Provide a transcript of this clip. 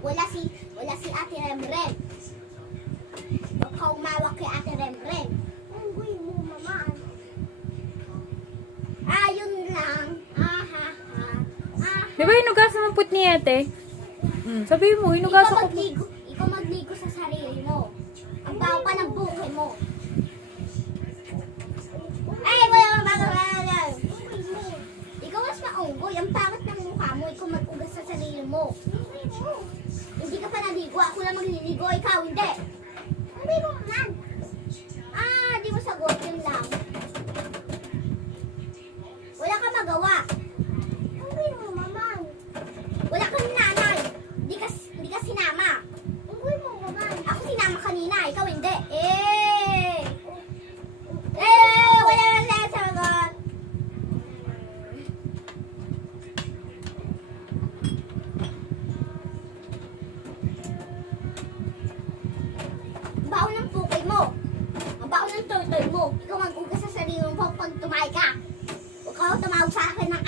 Wala si Ate Remrem. Huwag ka umawak kay Ate Remrem. Unggoy mo, mama. Yun lang. Di ba hinugasan ang put ni ate? Sabihin mo, hinugasan ko. Ikaw magligo sa sarili mo. Ang baho pa ng buhay mo. Ay, wala. Ikaw mas maunggoy. Ang pangit ng mukha mo. Ikaw mag-ugas sa sarili mo. Hindi ka pa naligo. Ako lang magliligo. Ikaw, hindi. Hindi mo man. Di mo sagot. Yun lang. Wala ka magawa. Hindi mo, mama. Wala kang nanay. Hindi ka sinama. Hindi mo, mama. Ako sinama kanina. Ikaw hindi. Wala na sagot. Baon ng pukay mo. Ang baon ng turtle mo. Ikaw mag-ugas sa sarili mo pag tumay ka. Huwag ka tumawag sa akin ng